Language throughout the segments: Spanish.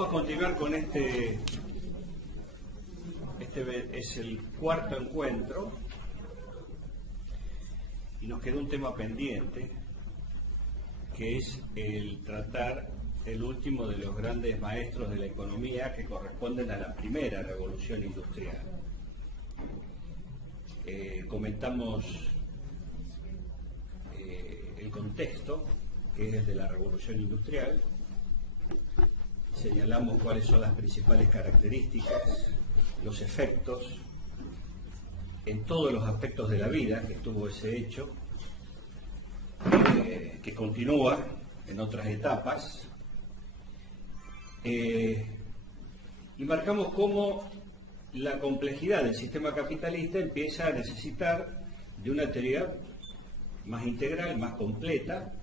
Vamos a continuar con este es el cuarto encuentro y nos queda un tema pendiente, que es el tratar el último de los grandes maestros de la economía que corresponden a la primera revolución industrial. Comentamos el contexto, que es el de la revolución industrial, señalamos cuáles son las principales características, los efectos en todos los aspectos de la vida que tuvo ese hecho, que continúa en otras etapas, y marcamos cómo la complejidad del sistema capitalista empieza a necesitar de una teoría más integral, más completa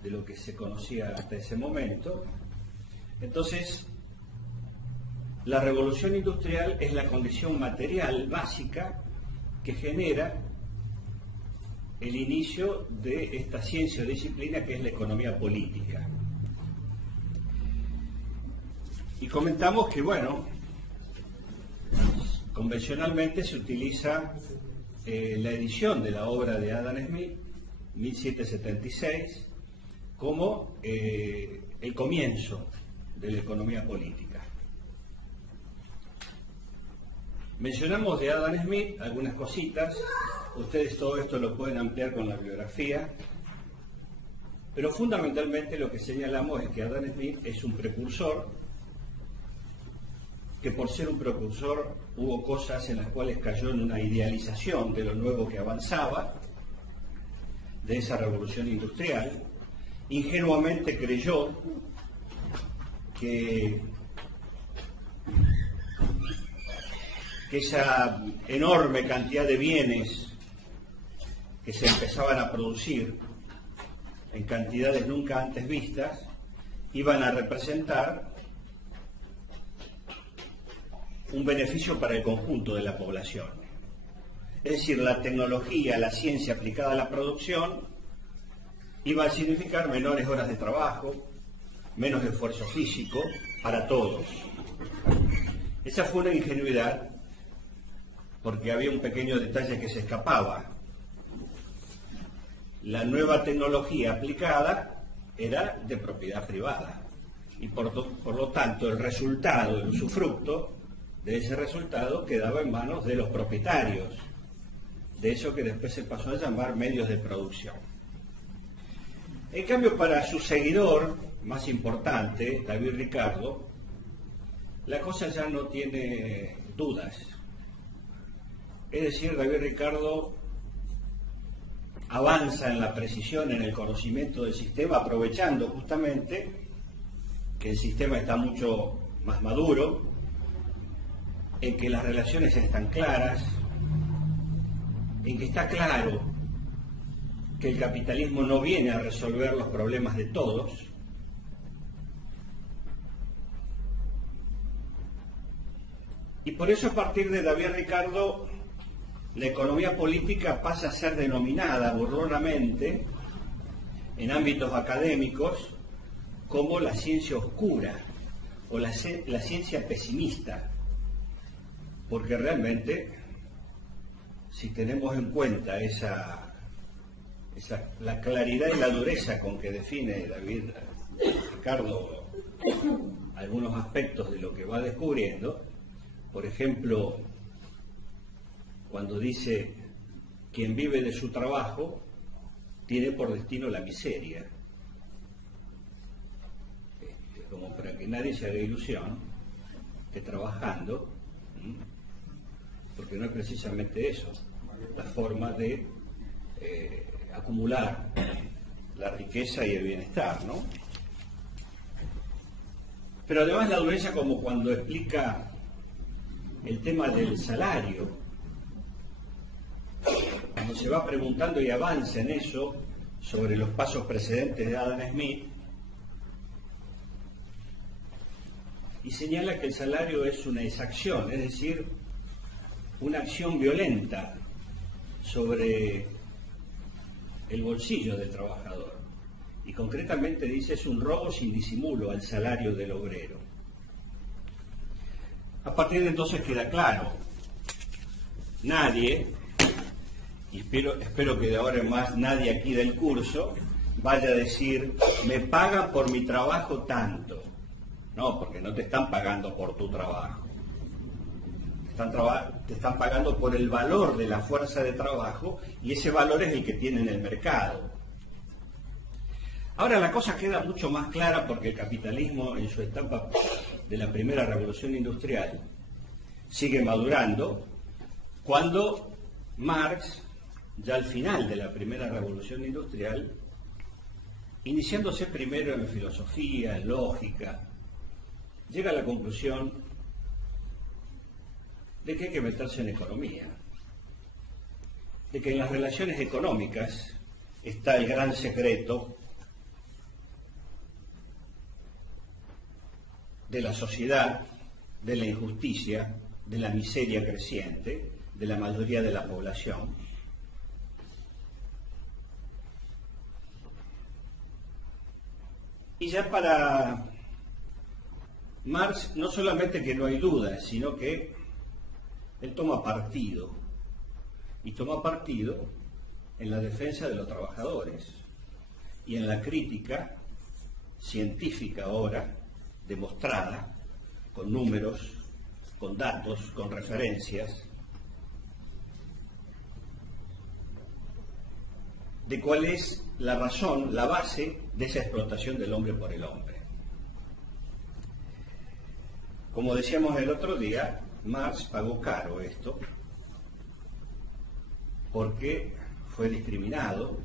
de lo que se conocía hasta ese momento. Entonces, la revolución industrial es la condición material básica que genera el inicio de esta ciencia o disciplina que es la economía política. Y comentamos que, bueno, convencionalmente se utiliza la edición de la obra de Adam Smith, 1776, como el comienzo de la economía política. Mencionamos de Adam Smith algunas cositas, ustedes todo esto lo pueden ampliar con la bibliografía, pero fundamentalmente lo que señalamos es que Adam Smith es un precursor, que por ser un precursor hubo cosas en las cuales cayó en una idealización de lo nuevo que avanzaba, de esa revolución industrial, ingenuamente creyó que esa enorme cantidad de bienes que se empezaban a producir en cantidades nunca antes vistas iban a representar un beneficio para el conjunto de la población. Es decir, la tecnología, la ciencia aplicada a la producción iba a significar menores horas de trabajo, menos esfuerzo físico para todos. Esa fue una ingenuidad, porque había un pequeño detalle que se escapaba. La nueva tecnología aplicada era de propiedad privada y por lo tanto el resultado, el usufructo de ese resultado quedaba en manos de los propietarios, de eso que después se pasó a llamar medios de producción. En cambio, para su seguidor más importante, David Ricardo, la cosa ya no tiene dudas. Es decir, David Ricardo avanza en la precisión, en el conocimiento del sistema, aprovechando justamente que el sistema está mucho más maduro, en que las relaciones están claras, en que está claro que el capitalismo no viene a resolver los problemas de todos, y por eso a partir de David Ricardo la economía política pasa a ser denominada burlonamente en ámbitos académicos como la ciencia oscura o la ciencia pesimista, porque realmente, si tenemos en cuenta la claridad y la dureza con que define David Ricardo algunos aspectos de lo que va descubriendo, por ejemplo, cuando dice: quien vive de su trabajo tiene por destino la miseria, como para que nadie se haga ilusión que trabajando, porque no es precisamente eso la forma de acumular la riqueza y el bienestar, ¿no? Pero además la dureza, como cuando explica el tema del salario, cuando se va preguntando y avanza en eso sobre los pasos precedentes de Adam Smith, y señala que el salario es una exacción, es decir, una acción violenta sobre el bolsillo del trabajador, y concretamente dice: es un robo sin disimulo al salario del obrero. A partir de entonces queda claro, nadie, y espero que de ahora en más nadie aquí del curso vaya a decir, me pagan por mi trabajo tanto. No, porque no te están pagando por tu trabajo. Te están pagando por el valor de la fuerza de trabajo y ese valor es el que tiene en el mercado. Ahora la cosa queda mucho más clara porque el capitalismo en su etapa de la primera revolución industrial sigue madurando cuando Marx, ya al final de la primera revolución industrial, iniciándose primero en filosofía, en lógica, llega a la conclusión de que hay que meterse en economía, de que en las relaciones económicas está el gran secreto de la sociedad, de la injusticia, de la miseria creciente, de la mayoría de la población. Y ya para Marx no solamente que no hay dudas, sino que él toma partido, y toma partido en la defensa de los trabajadores y en la crítica científica ahora demostrada, con números, con datos, con referencias, de cuál es la razón, la base de esa explotación del hombre por el hombre. Como decíamos el otro día, Marx pagó caro esto, porque fue discriminado,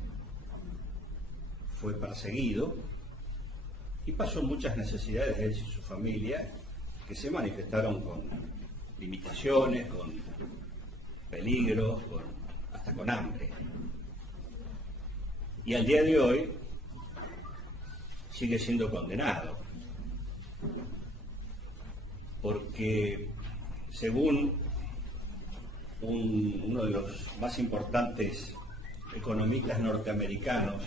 fue perseguido y pasó muchas necesidades él y su familia que se manifestaron con limitaciones, con peligros, hasta con hambre. Y al día de hoy sigue siendo condenado, porque según uno de los más importantes economistas norteamericanos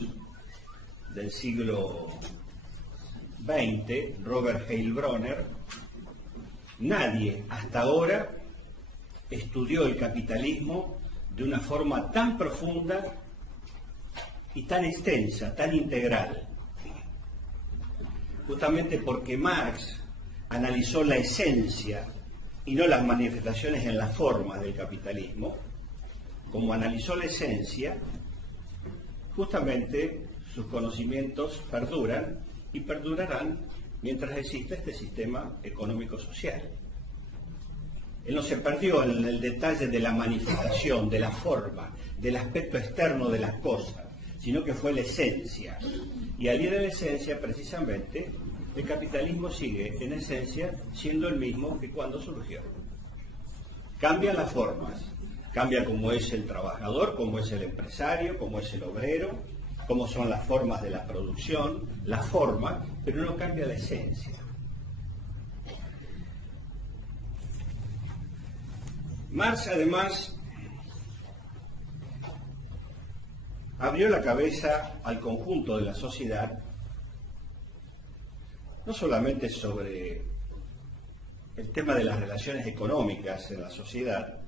del siglo XX, Robert Heilbronner, nadie hasta ahora estudió el capitalismo de una forma tan profunda y tan extensa, tan integral, justamente porque Marx analizó la esencia y no las manifestaciones en la forma del capitalismo. Como analizó la esencia, justamente sus conocimientos perduran y perdurarán mientras exista este sistema económico-social. Él no se perdió en el detalle de la manifestación, de la forma, del aspecto externo de las cosas, sino que fue la esencia. Y al ir a la esencia, precisamente, el capitalismo sigue, en esencia, siendo el mismo que cuando surgió. Cambian las formas, cambia cómo es el trabajador, cómo es el empresario, cómo es el obrero, cómo son las formas de la producción, la forma, pero no cambia la esencia. Marx, además, abrió la cabeza al conjunto de la sociedad, no solamente sobre el tema de las relaciones económicas en la sociedad,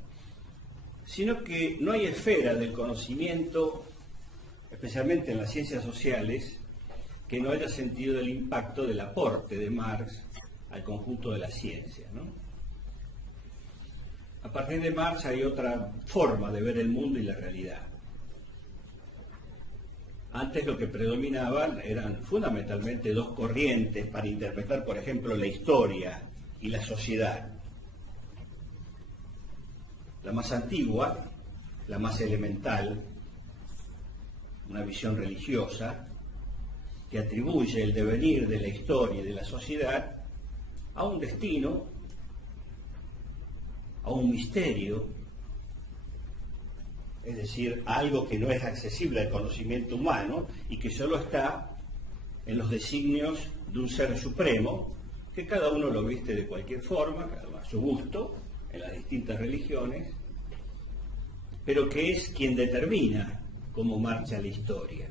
sino que no hay esfera del conocimiento, especialmente en las ciencias sociales, que no haya sentido el impacto del aporte de Marx al conjunto de la ciencia, ¿no? A partir de Marx hay otra forma de ver el mundo y la realidad. Antes lo que predominaban eran fundamentalmente dos corrientes para interpretar, por ejemplo, la historia y la sociedad. La más antigua, la más elemental, una visión religiosa que atribuye el devenir de la historia y de la sociedad a un destino, a un misterio, es decir, a algo que no es accesible al conocimiento humano y que solo está en los designios de un ser supremo, que cada uno lo viste de cualquier forma, cada uno a su gusto, en las distintas religiones, pero que es quien determina cómo marcha la historia.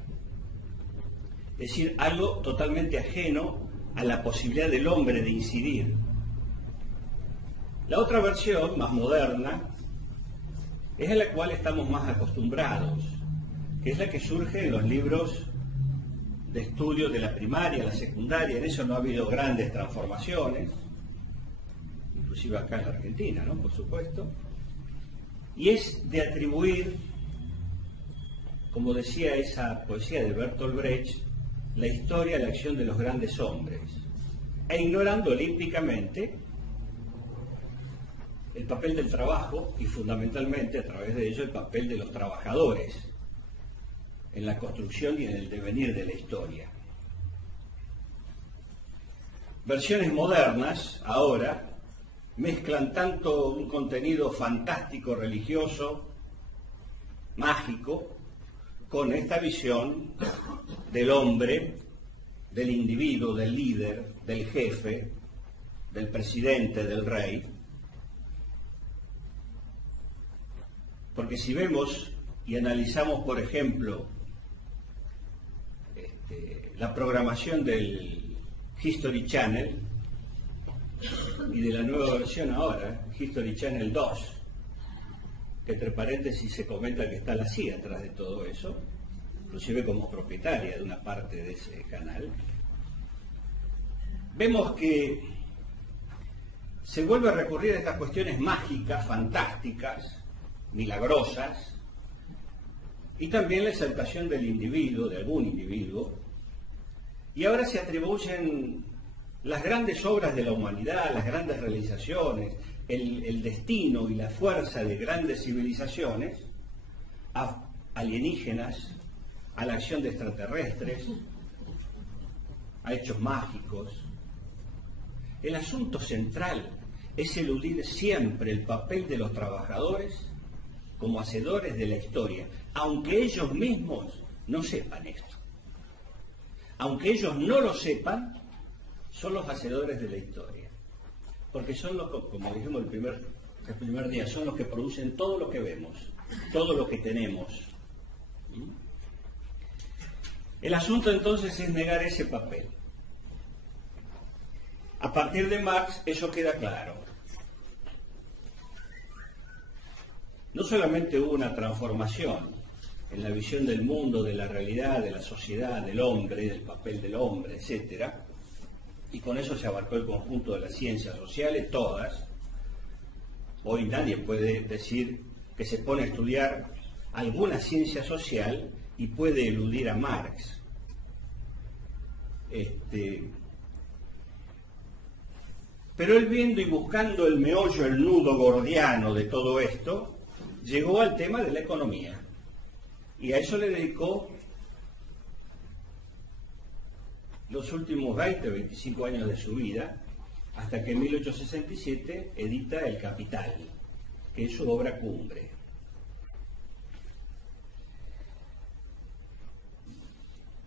Es decir, algo totalmente ajeno a la posibilidad del hombre de incidir. La otra versión, más moderna, es a la cual estamos más acostumbrados, que es la que surge en los libros de estudio de la primaria, la secundaria. En eso no ha habido grandes transformaciones, inclusive acá en la Argentina, ¿no? Por supuesto. Y es de atribuir, como decía esa poesía de Bertolt Brecht, la historia a la acción de los grandes hombres, e ignorando olímpicamente el papel del trabajo y fundamentalmente a través de ello el papel de los trabajadores en la construcción y en el devenir de la historia. Versiones modernas ahora mezclan tanto un contenido fantástico, religioso, mágico, con esta visión del hombre, del individuo, del líder, del jefe, del presidente, del rey. Porque si vemos y analizamos, por ejemplo, la programación del History Channel y de la nueva versión ahora, History Channel 2, que entre paréntesis se comenta que está la CIA atrás de todo eso, inclusive como propietaria de una parte de ese canal, vemos que se vuelve a recurrir a estas cuestiones mágicas, fantásticas, milagrosas, y también la exaltación del individuo, de algún individuo, y ahora se atribuyen las grandes obras de la humanidad, las grandes realizaciones, el destino y la fuerza de grandes civilizaciones a alienígenas, a la acción de extraterrestres, a hechos mágicos. El asunto central es eludir siempre el papel de los trabajadores como hacedores de la historia, aunque ellos mismos no sepan esto. Aunque ellos no lo sepan, son los hacedores de la historia. Porque son los, como dijimos el primer día, son los que producen todo lo que vemos, todo lo que tenemos. El asunto entonces es negar ese papel. A partir de Marx eso queda claro. No solamente hubo una transformación en la visión del mundo, de la realidad, de la sociedad, del hombre, del papel del hombre, etcétera, y con eso se abarcó el conjunto de las ciencias sociales, todas. Hoy nadie puede decir que se pone a estudiar alguna ciencia social y puede eludir a Marx. Pero él, viendo y buscando el meollo, el nudo gordiano de todo esto, llegó al tema de la economía. Y a eso le dedicó los últimos 20, 25 años de su vida, hasta que en 1867 edita El Capital, que es su obra cumbre.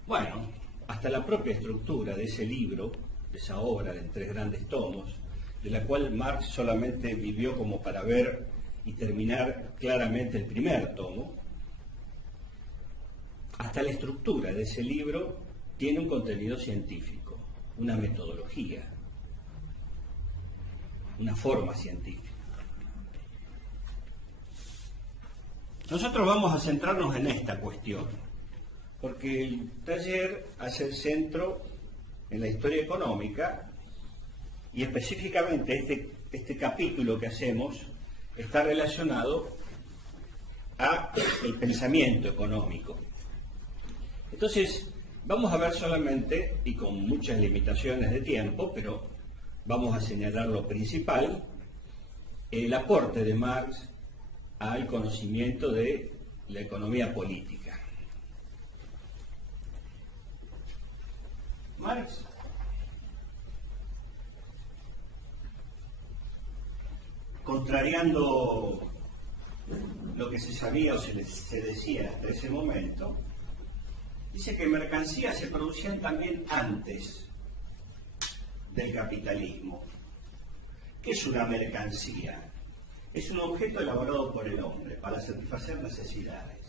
Bueno, hasta la propia estructura de ese libro, de esa obra de 3 grandes tomos, de la cual Marx solamente vivió como para ver y terminar claramente el primer tomo, hasta la estructura de ese libro tiene un contenido científico, una metodología, una forma científica. Nosotros vamos a centrarnos en esta cuestión, porque el taller hace el centro en la historia económica y específicamente este capítulo que hacemos está relacionado a el pensamiento económico. Entonces, vamos a ver solamente, y con muchas limitaciones de tiempo, pero vamos a señalar lo principal, el aporte de Marx al conocimiento de la economía política. Marx contrariando lo que se sabía o se decía hasta ese momento, dice que mercancías se producían también antes del capitalismo. ¿Qué es una mercancía? Es un objeto elaborado por el hombre para satisfacer necesidades.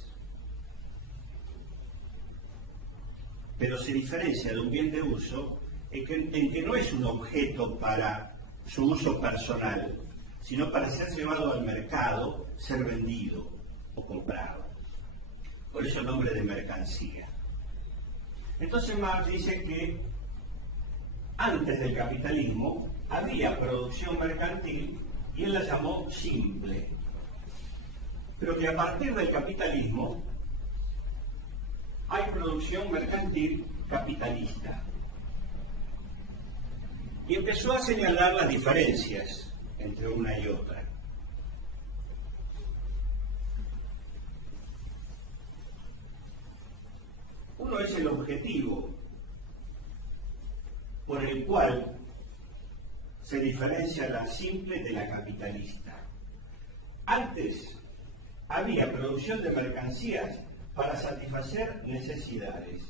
Pero se diferencia de un bien de uso en que no es un objeto para su uso personal, sino para ser llevado al mercado, ser vendido o comprado. Por eso el nombre de mercancía. Entonces Marx dice que antes del capitalismo había producción mercantil y él la llamó simple, pero que a partir del capitalismo hay producción mercantil capitalista. Y empezó a señalar las diferencias entre una y otra. Uno es el objetivo por el cual se diferencia la simple de la capitalista. Antes había producción de mercancías para satisfacer necesidades.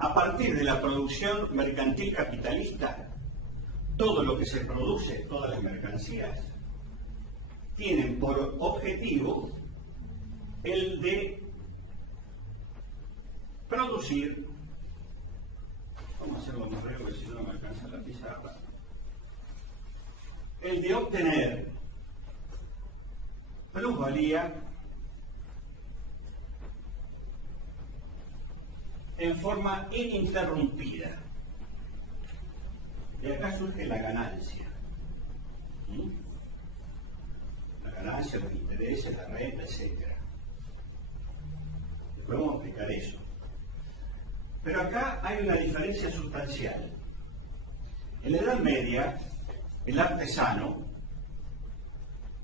A partir de la producción mercantil capitalista, todo lo que se produce, todas las mercancías, tienen por objetivo el de producir, vamos a hacerlo más breve, si no me alcanza la pizarra, el de obtener plusvalía en forma ininterrumpida. De acá surge la ganancia. La ganancia, los intereses, la renta, etc. Después vamos a explicar eso. Pero acá hay una diferencia sustancial. En la Edad Media, el artesano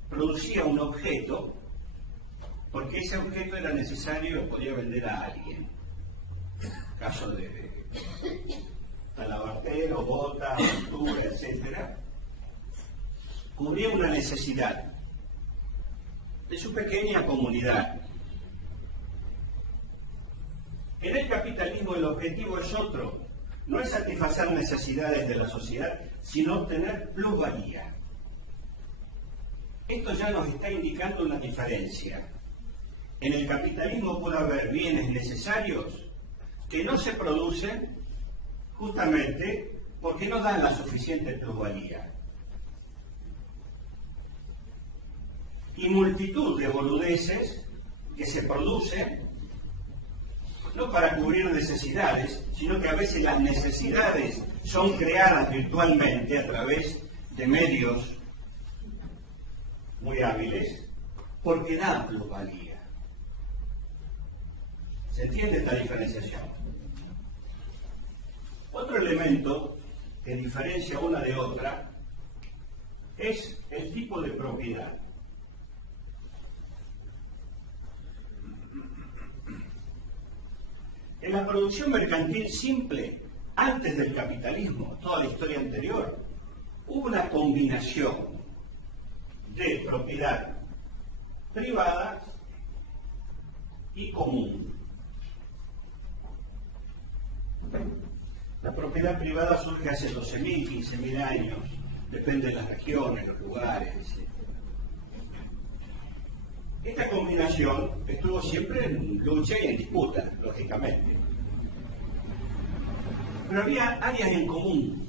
producía un objeto porque ese objeto era necesario y podía vender a alguien. Caso de talabartero, bota, pintura, etc. Cubría una necesidad de su pequeña comunidad. En el capitalismo el objetivo es otro, no es satisfacer necesidades de la sociedad, sino obtener plusvalía. Esto ya nos está indicando una diferencia. En el capitalismo puede haber bienes necesarios que no se producen justamente porque no dan la suficiente plusvalía. Y multitud de boludeces que se producen no para cubrir necesidades, sino que a veces las necesidades son creadas virtualmente a través de medios muy hábiles porque dan plusvalía. ¿Se entiende esta diferenciación? Otro elemento que diferencia una de otra es el tipo de propiedad. En la producción mercantil simple, antes del capitalismo, toda la historia anterior, hubo una combinación de propiedad privada y común. La propiedad privada surge hace 12.000, 15.000 años, depende de las regiones, los lugares, etc. Esta combinación estuvo siempre en lucha y en disputa, lógicamente. Pero había áreas en común,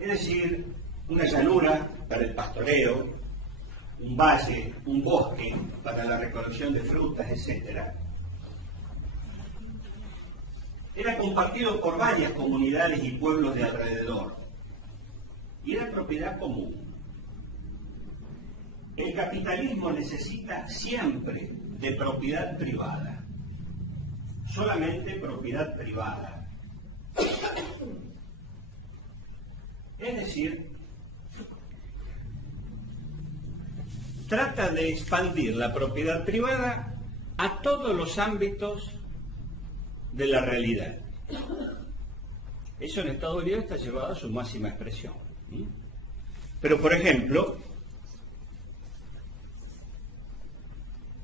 es decir, una llanura para el pastoreo, un valle, un bosque para la recolección de frutas, etc. Era compartido por varias comunidades y pueblos de alrededor, y era propiedad común. El capitalismo necesita siempre de propiedad privada, solamente propiedad privada. Es decir, trata de expandir la propiedad privada a todos los ámbitos de la realidad. Eso en Estados Unidos está llevado a su máxima expresión. Pero, por ejemplo,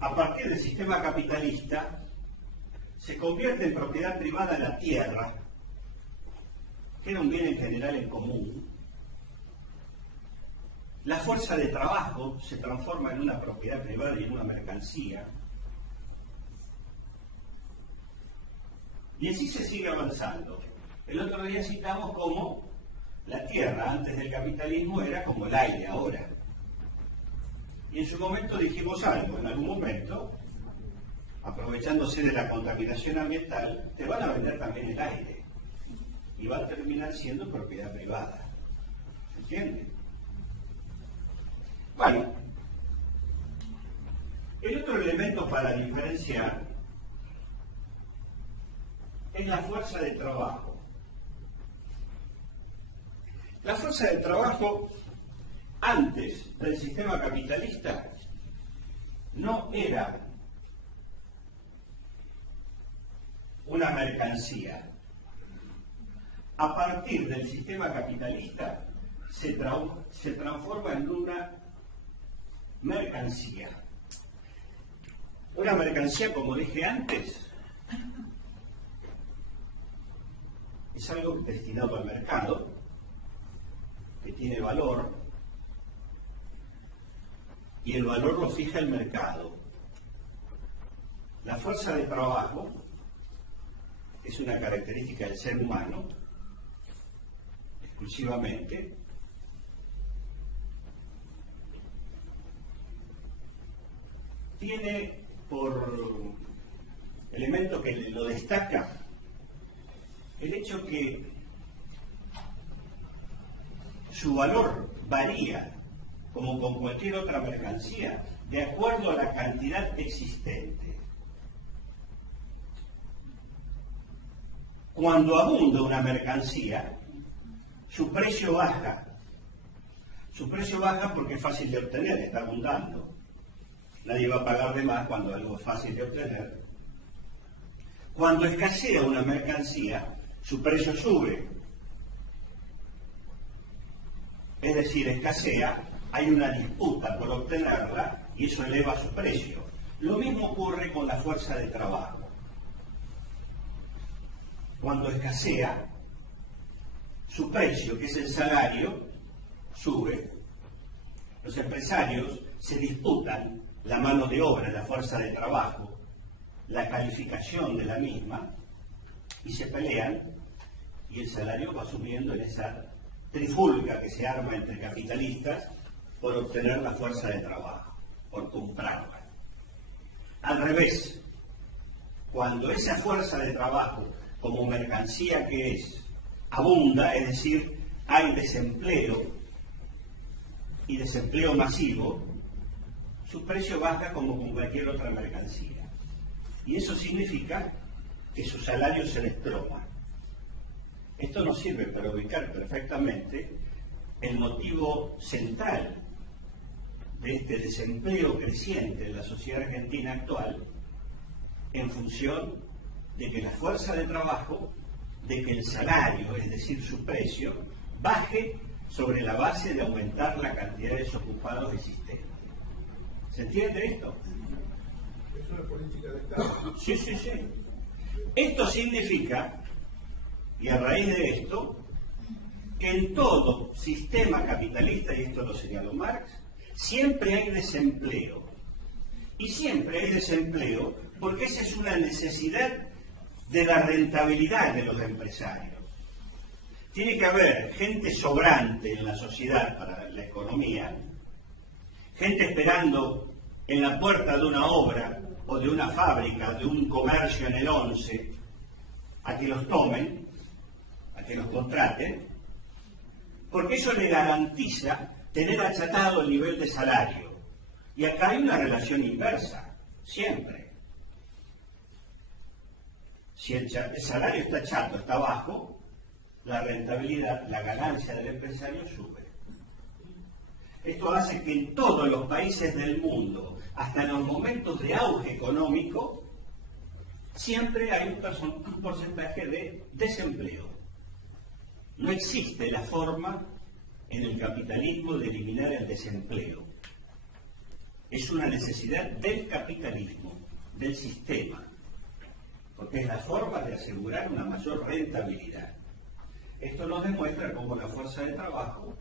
a partir del sistema capitalista, se convierte en propiedad privada la tierra, que era un bien en general en común. La fuerza de trabajo se transforma en una propiedad privada y en una mercancía. Y así se sigue avanzando. El otro día citamos cómo la tierra antes del capitalismo era como el aire ahora. Y en su momento dijimos algo, en algún momento, aprovechándose de la contaminación ambiental, te van a vender también el aire. Y va a terminar siendo propiedad privada. ¿Se entiende? Bueno, el otro elemento para diferenciar es la fuerza de trabajo. La fuerza de trabajo antes del sistema capitalista no era una mercancía. A partir del sistema capitalista se transforma en una mercancía. Una mercancía, como dije antes, es algo destinado al mercado, que tiene valor, y el valor lo fija el mercado. La fuerza de trabajo es una característica del ser humano, exclusivamente, tiene por elemento que lo destaca el hecho que su valor varía, como con cualquier otra mercancía, de acuerdo a la cantidad existente. Cuando abunda una mercancía, su precio baja. Su precio baja porque es fácil de obtener, está abundando. Nadie va a pagar de más cuando algo es fácil de obtener. Cuando escasea una mercancía, su precio sube. Es decir, escasea, hay una disputa por obtenerla y eso eleva su precio. Lo mismo ocurre con la fuerza de trabajo. Cuando escasea, su precio, que es el salario, sube. Los empresarios se disputan la mano de obra, la fuerza de trabajo, la calificación de la misma, y se pelean, y el salario va subiendo en esa trifulca que se arma entre capitalistas por obtener la fuerza de trabajo, por comprarla. Al revés, cuando esa fuerza de trabajo, como mercancía que es, abunda, es decir, hay desempleo y desempleo masivo, su precio baja como con cualquier otra mercancía. Y eso significa que su salario se desploma. Esto nos sirve para ubicar perfectamente el motivo central de este desempleo creciente en la sociedad argentina actual, en función de que la fuerza de trabajo, de que el salario, es decir, su precio, baje sobre la base de aumentar la cantidad de desocupados existentes. ¿Se entiende esto? Es una política de Estado. Sí, sí, sí. Esto significa, y a raíz de esto, que en todo sistema capitalista, y esto lo señaló Marx, siempre hay desempleo. Y siempre hay desempleo porque esa es una necesidad de la rentabilidad de los empresarios. Tiene que haber gente sobrante en la sociedad para la economía, gente esperando en la puerta de una obra o de una fábrica, de un comercio en el 11, a que los tomen, a que los contraten, porque eso le garantiza tener achatado el nivel de salario. Y acá hay una relación inversa, siempre. Si el salario está chato, está bajo, la rentabilidad, la ganancia del empresario sube. Esto hace que en todos los países del mundo, hasta en los momentos de auge económico, siempre hay un porcentaje de desempleo. No existe la forma en el capitalismo de eliminar el desempleo. Es una necesidad del capitalismo, del sistema, porque es la forma de asegurar una mayor rentabilidad. Esto nos demuestra cómo la fuerza de trabajo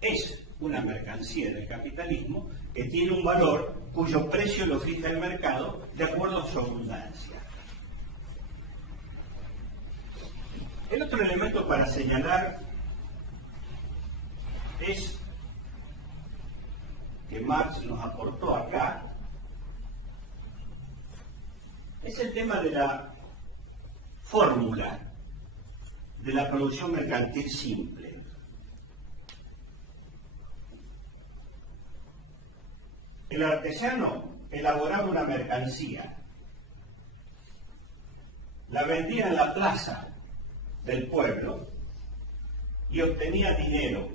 es una mercancía del capitalismo que tiene un valor cuyo precio lo fija el mercado de acuerdo a su abundancia. El otro elemento para señalar es que Marx nos aportó acá, es el tema de la fórmula de la producción mercantil simple. El artesano elaboraba una mercancía, la vendía en la plaza del pueblo y obtenía dinero.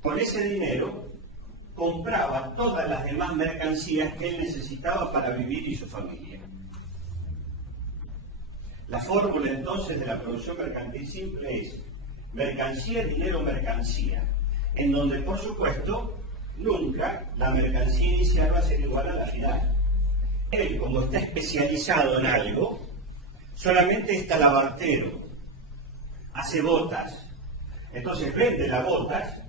Con ese dinero compraba todas las demás mercancías que él necesitaba para vivir y su familia. La fórmula entonces de la producción mercantil simple es mercancía, dinero, mercancía, en donde por supuesto nunca la mercancía inicial va a ser igual a la final. Él, como está especializado en algo, solamente es talabartero, hace botas, entonces vende las botas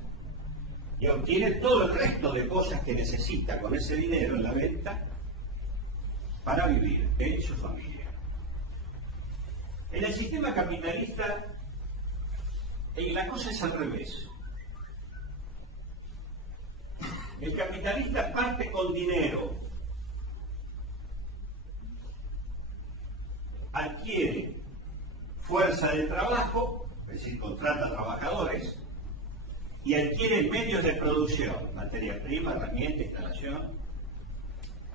y obtiene todo el resto de cosas que necesita con ese dinero en la venta para vivir él y su familia. En el sistema capitalista la cosa es al revés. El capitalista parte con dinero, adquiere fuerza de trabajo, es decir, contrata trabajadores, y adquiere medios de producción, materia prima, herramienta, instalación.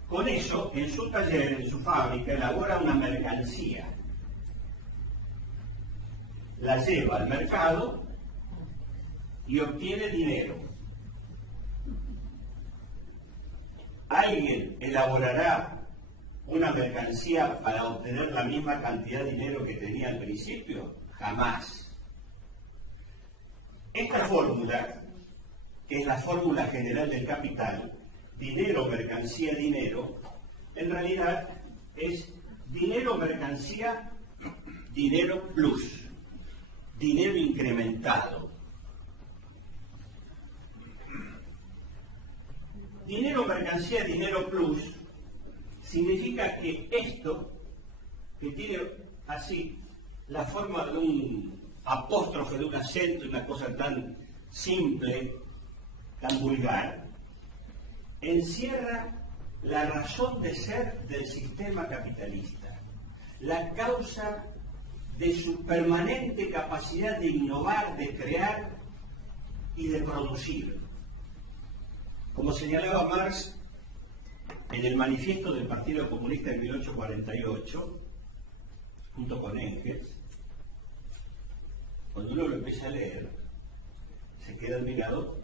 Con eso, en su taller, en su fábrica, elabora una mercancía, la lleva al mercado y obtiene dinero. ¿Alguien elaborará una mercancía para obtener la misma cantidad de dinero que tenía al principio? Jamás. Esta fórmula, que es la fórmula general del capital, dinero, mercancía, dinero, en realidad es dinero, mercancía, dinero plus, dinero incrementado. Dinero, mercancía, dinero plus significa que esto, que tiene así la forma de un apóstrofe, de un acento, una cosa tan simple, tan vulgar, encierra la razón de ser del sistema capitalista, la causa de su permanente capacidad de innovar, de crear y de producir. Como señalaba Marx en el manifiesto del Partido Comunista de 1848, junto con Engels, cuando uno lo empieza a leer, se queda admirado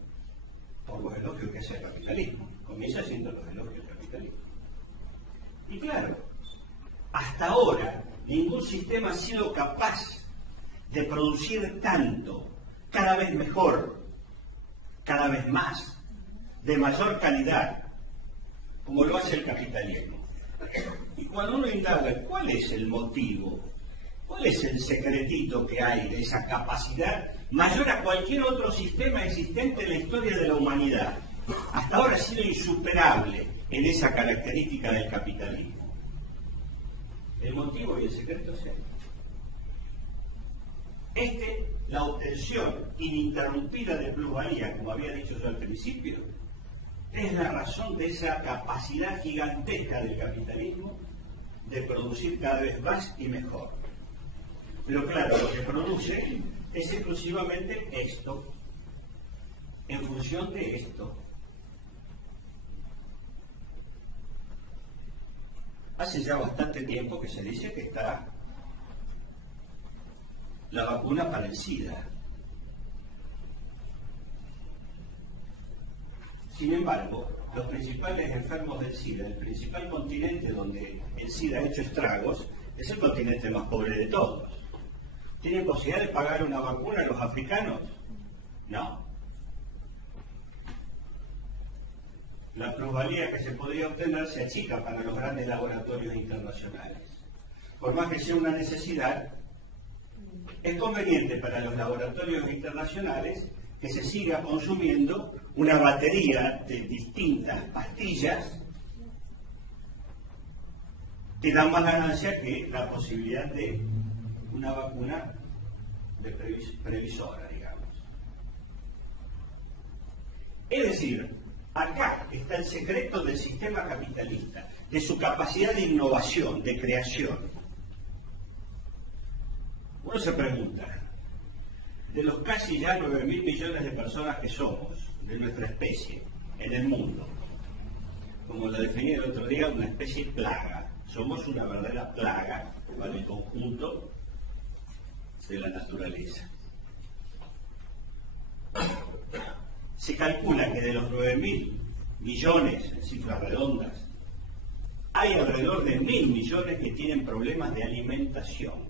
por los elogios que hace el capitalismo. Comienza haciendo los elogios del capitalismo. Y claro, hasta ahora ningún sistema ha sido capaz de producir tanto, cada vez mejor, cada vez más, de mayor calidad, como lo hace el capitalismo. Y cuando uno indaga cuál es el motivo, cuál es el secretito que hay de esa capacidad mayor a cualquier otro sistema existente en la historia de la humanidad, hasta ahora ha sido insuperable en esa característica del capitalismo. El motivo y el secreto es la obtención ininterrumpida de plusvalía, como había dicho yo al principio, es la razón de esa capacidad gigantesca del capitalismo de producir cada vez más y mejor. Pero claro, lo que produce es exclusivamente esto, en función de esto. Hace ya bastante tiempo que se dice que está la vacuna para el SIDA. Sin embargo, los principales enfermos del SIDA, el principal continente donde el SIDA ha hecho estragos, es el continente más pobre de todos. ¿Tienen posibilidad de pagar una vacuna a los africanos? No. La plusvalía que se podría obtener se achica para los grandes laboratorios internacionales. Por más que sea una necesidad, es conveniente para los laboratorios internacionales que se siga consumiendo una batería de distintas pastillas que dan más ganancia que la posibilidad de una vacuna previsora, digamos. Es decir, acá está el secreto del sistema capitalista, de su capacidad de innovación, de creación. Uno se pregunta, de los casi ya 9.000 millones de personas que somos, de nuestra especie, en el mundo, como la definí el otro día, una especie plaga. Somos una verdadera plaga para el conjunto de la naturaleza. Se calcula que de los 9.000 millones, en cifras redondas, hay alrededor de 1.000 millones que tienen problemas de alimentación.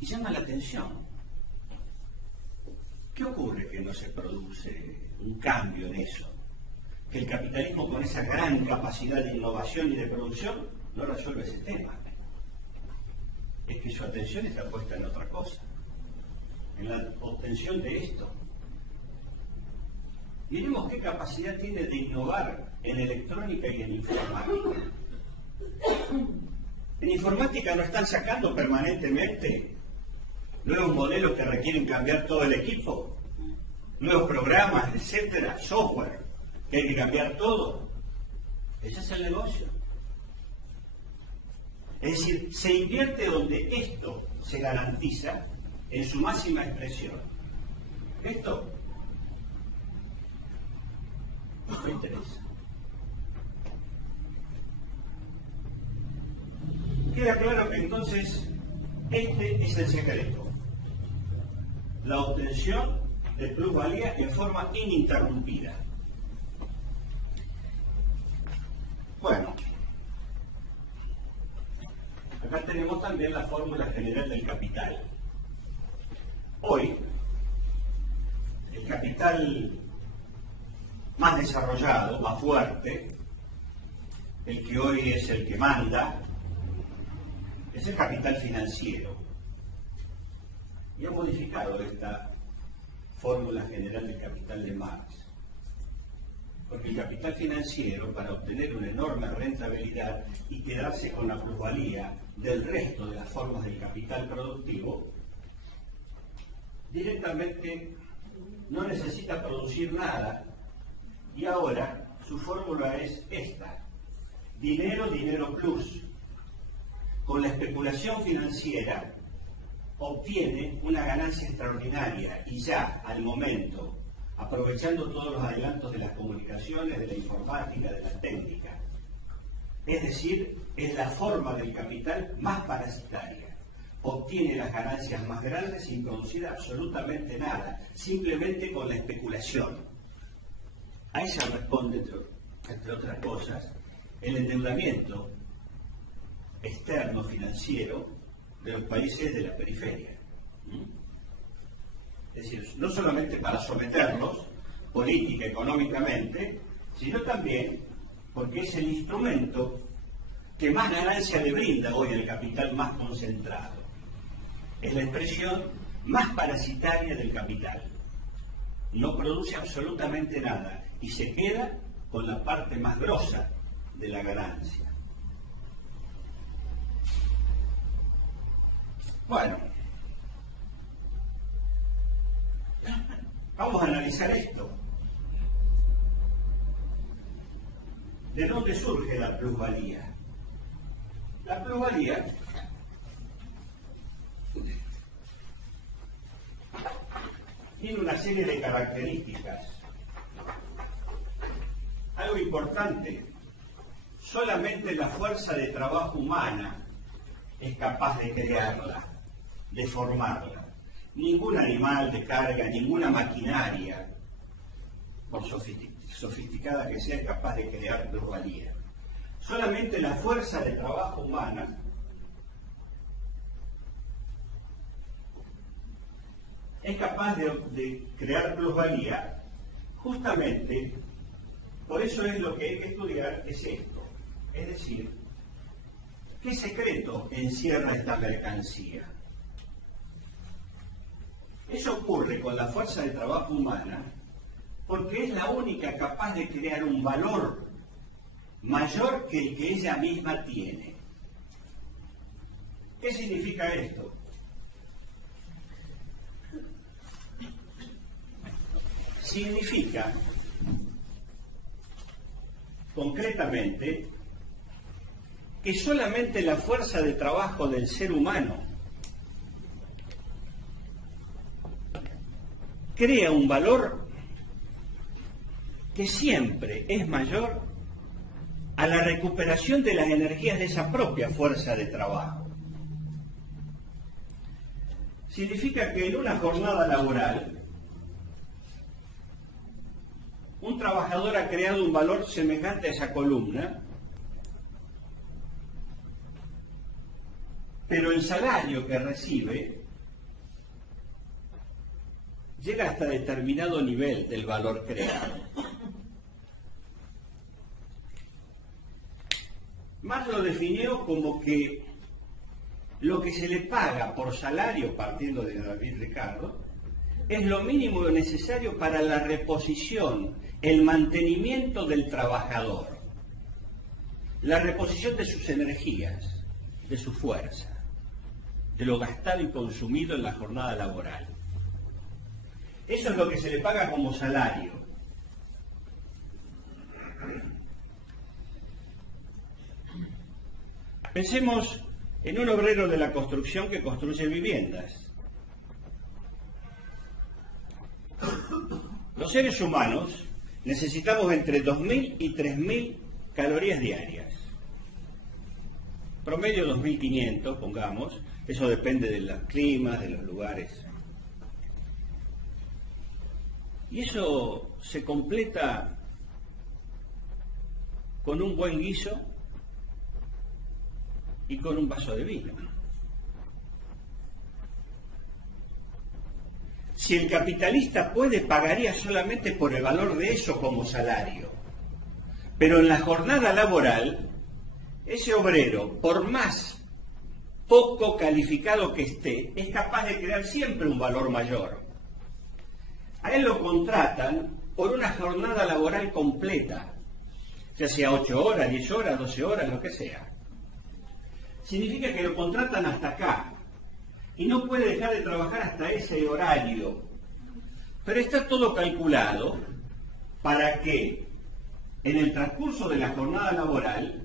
Y llama la atención. ¿Qué ocurre que no se produce un cambio en eso? Que el capitalismo, con esa gran capacidad de innovación y de producción, no resuelve ese tema. Es que su atención está puesta en otra cosa, en la obtención de esto. Miremos qué capacidad tiene de innovar en electrónica y en informática. En informática no están sacando permanentemente nuevos modelos que requieren cambiar todo el equipo, nuevos programas, etcétera, software, que hay que cambiar todo. Ese es el negocio. Es decir, se invierte donde esto se garantiza en su máxima expresión. Esto no me interesa. Queda claro que entonces este es el secreto. La obtención de plusvalía en forma ininterrumpida. Bueno, acá tenemos también la fórmula general del capital. Hoy, el capital más desarrollado, más fuerte, el que hoy es el que manda, es el capital financiero. Y ha modificado esta fórmula general del capital de Marx. Porque el capital financiero, para obtener una enorme rentabilidad y quedarse con la plusvalía del resto de las formas del capital productivo, directamente no necesita producir nada, y ahora su fórmula es esta: dinero, dinero plus. Con la especulación financiera obtiene una ganancia extraordinaria y ya al momento, aprovechando todos los adelantos de las comunicaciones, de la informática, de la técnica. Es decir, es la forma del capital más parasitaria. Obtiene las ganancias más grandes sin producir absolutamente nada, simplemente con la especulación. A esa responde, entre otras cosas, el endeudamiento externo financiero de los países de la periferia. Es decir, no solamente para someterlos política, económicamente, sino también porque es el instrumento que más ganancia le brinda hoy al capital más concentrado. Es la expresión más parasitaria del capital. No produce absolutamente nada y se queda con la parte más grosa de la ganancia. Bueno, vamos a analizar esto. ¿De dónde surge la plusvalía? La plusvalía tiene una serie de características. Algo importante, solamente la fuerza de trabajo humana es capaz de crearla, de formarla. Ningún animal de carga, ninguna maquinaria, por sofisticada que sea, es capaz de crear plusvalía. Solamente la fuerza de trabajo humana es capaz de crear plusvalía. Justamente, por eso es lo que hay que estudiar, es esto. Es decir, ¿qué secreto encierra esta mercancía? Eso ocurre con la fuerza de trabajo humana porque es la única capaz de crear un valor mayor que el que ella misma tiene. ¿Qué significa esto? Significa, concretamente, que solamente la fuerza de trabajo del ser humano crea un valor que siempre es mayor a la recuperación de las energías de esa propia fuerza de trabajo. Significa que en una jornada laboral, un trabajador ha creado un valor semejante a esa columna, pero el salario que recibe llega hasta determinado nivel del valor creado. Marx lo definió como que lo que se le paga por salario, partiendo de David Ricardo, es lo mínimo necesario para la reposición, el mantenimiento del trabajador, la reposición de sus energías, de su fuerza, de lo gastado y consumido en la jornada laboral. Eso es lo que se le paga como salario. Pensemos en un obrero de la construcción que construye viviendas. Los seres humanos necesitamos entre 2.000 y 3.000 calorías diarias. Promedio 2.500, pongamos. Eso depende de los climas, de los lugares. Y eso se completa con un buen guiso y con un vaso de vino. Si el capitalista puede, pagaría solamente por el valor de eso como salario. Pero en la jornada laboral, ese obrero, por más poco calificado que esté, es capaz de crear siempre un valor mayor. A él lo contratan por una jornada laboral completa, ya sea 8 horas, 10 horas, 12 horas, lo que sea. Significa que lo contratan hasta acá y no puede dejar de trabajar hasta ese horario. Pero está todo calculado para que en el transcurso de la jornada laboral,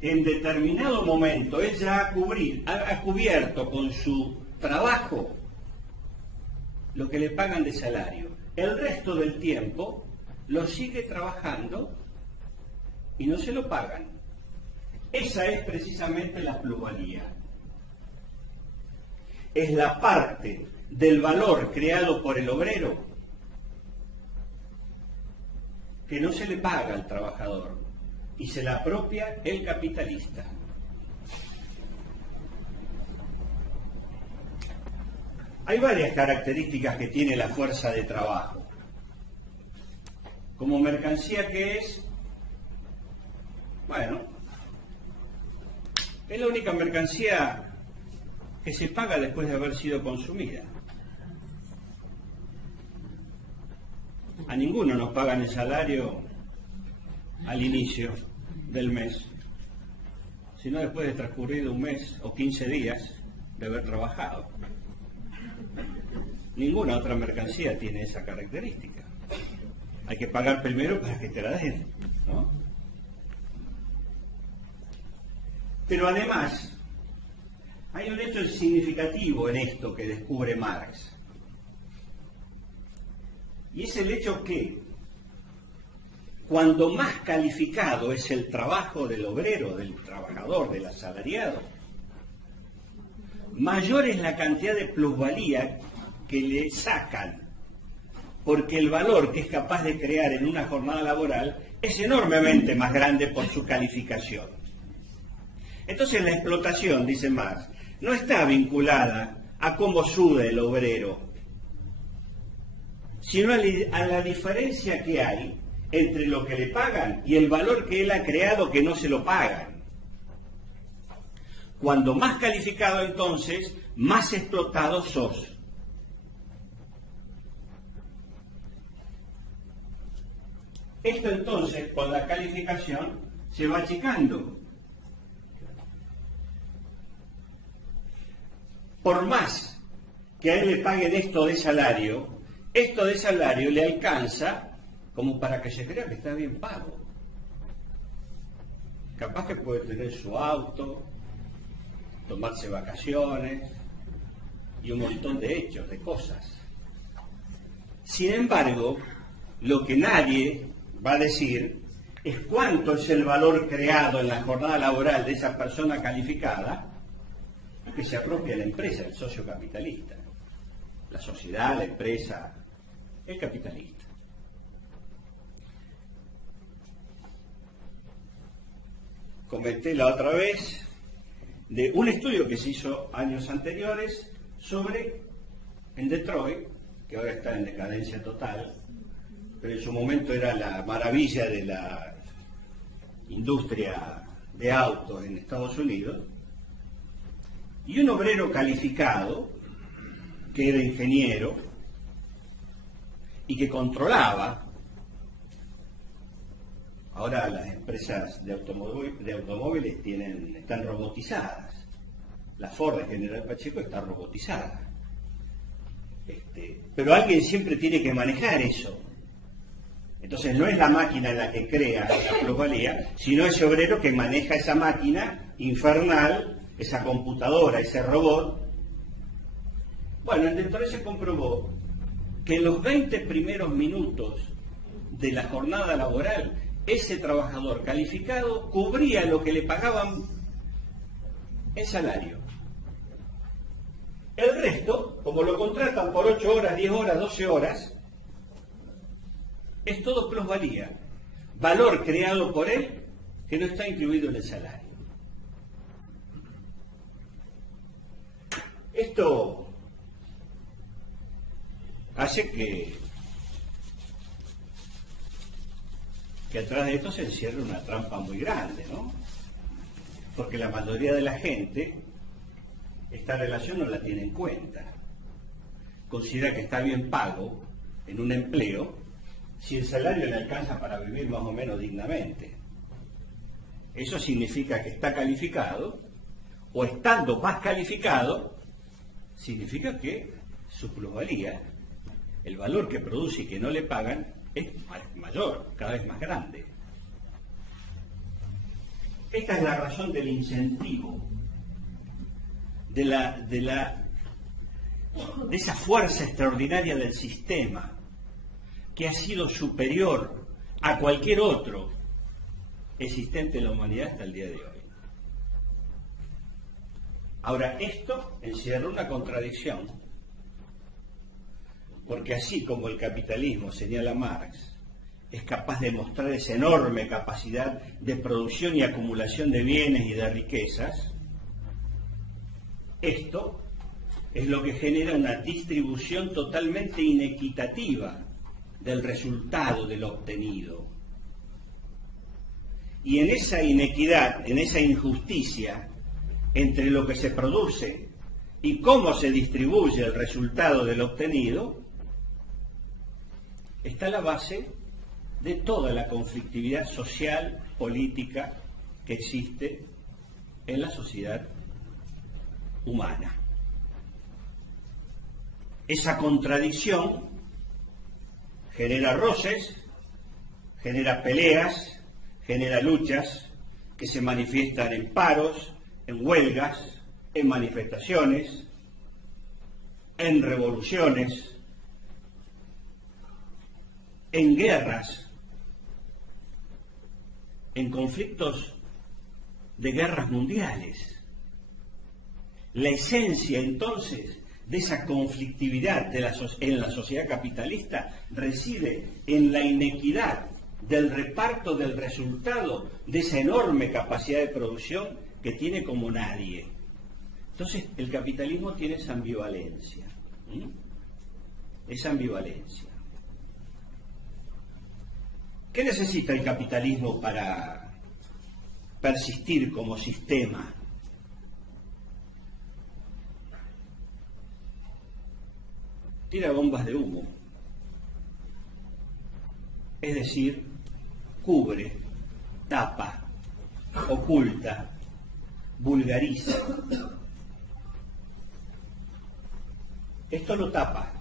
en determinado momento, él ya ha cubierto con su trabajo lo que le pagan de salario. El resto del tiempo lo sigue trabajando y no se lo pagan. Esa es precisamente la plusvalía. Es la parte del valor creado por el obrero que no se le paga al trabajador y se la apropia el capitalista. Hay varias características que tiene la fuerza de trabajo. Como mercancía que es, bueno, es la única mercancía que se paga después de haber sido consumida. A ninguno nos pagan el salario al inicio del mes, sino después de transcurrido un mes o 15 días de haber trabajado. Ninguna otra mercancía tiene esa característica. Hay que pagar primero para que te la den, ¿no? Pero además, hay un hecho significativo en esto que descubre Marx. Y es el hecho que cuando más calificado es el trabajo del obrero, del trabajador, del asalariado, mayor es la cantidad de plusvalía que le sacan, porque el valor que es capaz de crear en una jornada laboral es enormemente más grande por su calificación. Entonces la explotación, dice Marx, no está vinculada a cómo suda el obrero, sino a la diferencia que hay entre lo que le pagan y el valor que él ha creado que no se lo pagan. Cuando más calificado entonces, más explotado sos. Esto entonces, con la calificación, se va achicando. por más que a él le paguen esto de salario le alcanza como para que se crea que está bien pago. Capaz que puede tener su auto, tomarse vacaciones y un montón de hechos, de cosas. Sin embargo, lo que nadie va a decir es cuánto es el valor creado en la jornada laboral de esa persona calificada que se apropia la empresa, el socio capitalista, la sociedad, la empresa, el capitalista. Comenté la otra vez de un estudio que se hizo años anteriores en Detroit, que ahora está en decadencia total, pero en su momento era la maravilla de la industria de autos en Estados Unidos, y un obrero calificado, que era ingeniero, y que controlaba. Ahora las empresas de automóviles están robotizadas. La Ford de General Pacheco está robotizada. Pero alguien siempre tiene que manejar eso. Entonces no es la máquina la que crea la plusvalía, sino ese obrero que maneja esa máquina infernal, esa computadora, ese robot. Bueno, en Detroit se comprobó que en los 20 primeros minutos de la jornada laboral, ese trabajador calificado cubría lo que le pagaban en salario. El resto, como lo contratan por 8 horas, 10 horas, 12 horas, es todo plusvalía, valor creado por él que no está incluido en el salario. Esto hace que atrás de esto se encierra una trampa muy grande, ¿no? Porque la mayoría de la gente esta relación no la tiene en cuenta. Considera que está bien pago en un empleo si el salario le alcanza para vivir más o menos dignamente. Eso significa que está calificado, o estando más calificado, significa que su plusvalía, el valor que produce y que no le pagan, es mayor, cada vez más grande. Esta es la razón del incentivo, de esa fuerza extraordinaria del sistema, que ha sido superior a cualquier otro existente en la humanidad hasta el día de hoy. Ahora, esto encierra una contradicción, porque así como el capitalismo, señala Marx, es capaz de mostrar esa enorme capacidad de producción y acumulación de bienes y de riquezas, esto es lo que genera una distribución totalmente inequitativa del resultado del obtenido. Y en esa inequidad, en esa injusticia entre lo que se produce y cómo se distribuye el resultado del obtenido, está la base de toda la conflictividad social, política que existe en la sociedad humana. Esa contradicción genera roces, genera peleas, genera luchas que se manifiestan en paros, en huelgas, en manifestaciones, en revoluciones, en guerras, en conflictos de guerras mundiales. La esencia entonces de esa conflictividad en la sociedad capitalista reside en la inequidad del reparto del resultado de esa enorme capacidad de producción que tiene como nadie. Entonces el capitalismo tiene esa ambivalencia. Esa ambivalencia. ¿Qué necesita el capitalismo para persistir como sistema? Tira bombas de humo. Es decir, cubre, tapa, oculta, vulgariza. esto lo tapa.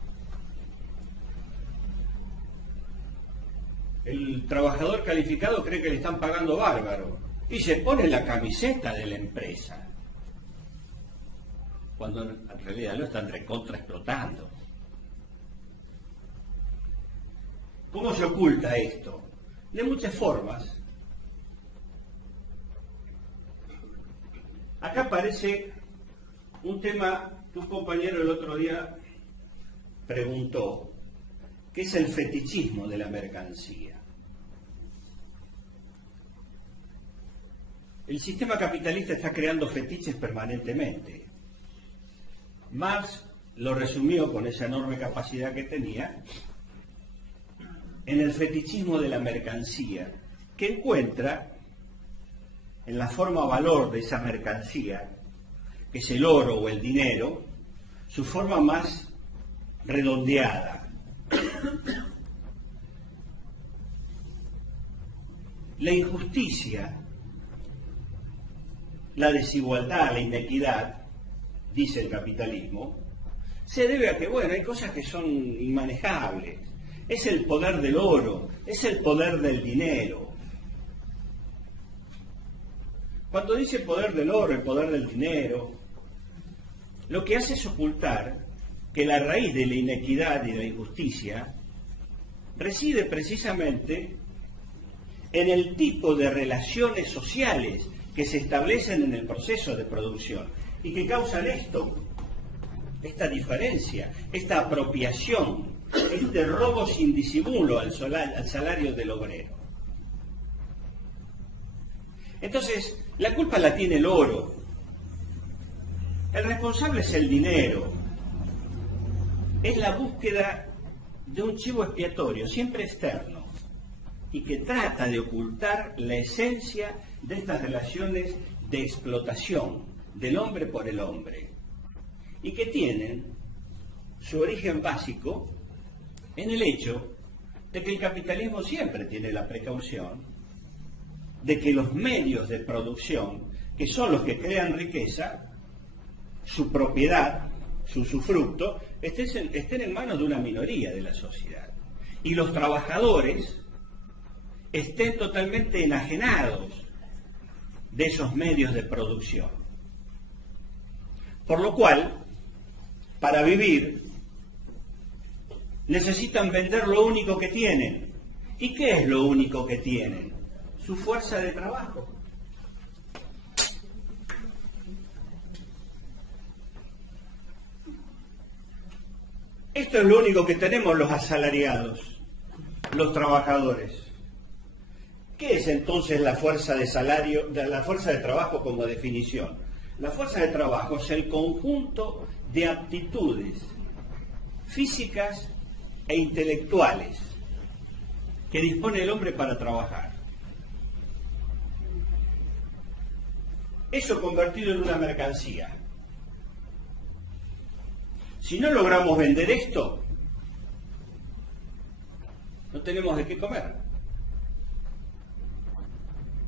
El trabajador calificado cree que le están pagando bárbaro y se pone la camiseta de la empresa, cuando en realidad lo están recontra explotando. ¿Cómo se oculta esto? De muchas formas. Acá aparece un tema que un compañero el otro día preguntó, que es el fetichismo de la mercancía. El sistema capitalista está creando fetiches permanentemente. Marx lo resumió con esa enorme capacidad que tenía en el fetichismo de la mercancía, que encuentra en la forma valor de esa mercancía, que es el oro o el dinero, su forma más redondeada. La injusticia, la desigualdad, la inequidad, dice el capitalismo, se debe a que, bueno, hay cosas que son inmanejables. Es el poder del oro, es el poder del dinero. Cuando dice poder del oro, el poder del dinero, lo que hace es ocultar que la raíz de la inequidad y de la injusticia reside precisamente en el tipo de relaciones sociales que se establecen en el proceso de producción y que causan esto, esta diferencia, esta apropiación, este robo sin disimulo al salario del obrero. Entonces, la culpa la tiene el oro. El responsable es el dinero. Es la búsqueda de un chivo expiatorio, siempre externo, y que trata de ocultar la esencia de estas relaciones de explotación del hombre por el hombre, y que tienen su origen básico en el hecho de que el capitalismo siempre tiene la precaución de que los medios de producción, que son los que crean riqueza, su propiedad, su usufructo, estén en manos de una minoría de la sociedad. Y los trabajadores estén totalmente enajenados de esos medios de producción. Por lo cual, para vivir, necesitan vender lo único que tienen. ¿Y qué es lo único que tienen? Su fuerza de trabajo. Esto es lo único que tenemos los asalariados, los trabajadores. ¿Qué es entonces la fuerza de salario, la fuerza de trabajo como definición? La fuerza de trabajo es el conjunto de aptitudes físicas e intelectuales que dispone el hombre para trabajar. Eso convertido en una mercancía. Si no logramos vender esto, no tenemos de qué comer.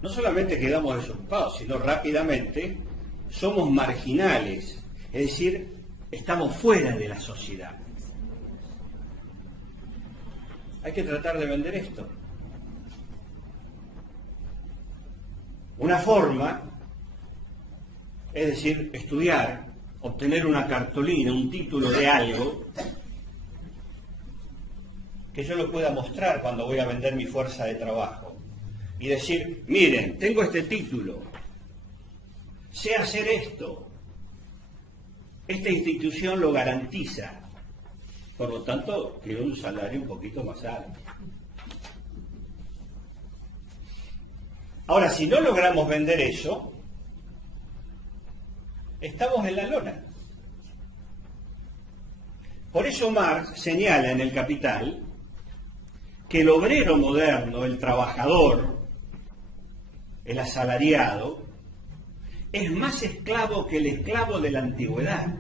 No solamente quedamos desocupados, sino rápidamente somos marginales, es decir, estamos fuera de la sociedad. Hay que tratar de vender esto. Una forma, es decir, estudiar, obtener una cartulina, un título de algo, que yo lo pueda mostrar cuando voy a vender mi fuerza de trabajo. Y decir, miren, tengo este título, sé hacer esto, esta institución lo garantiza, por lo tanto, quiero un salario un poquito más alto. Ahora, si no logramos vender eso, estamos en la lona. Por eso Marx señala en El Capital que el obrero moderno, el trabajador, el asalariado, es más esclavo que el esclavo de la antigüedad.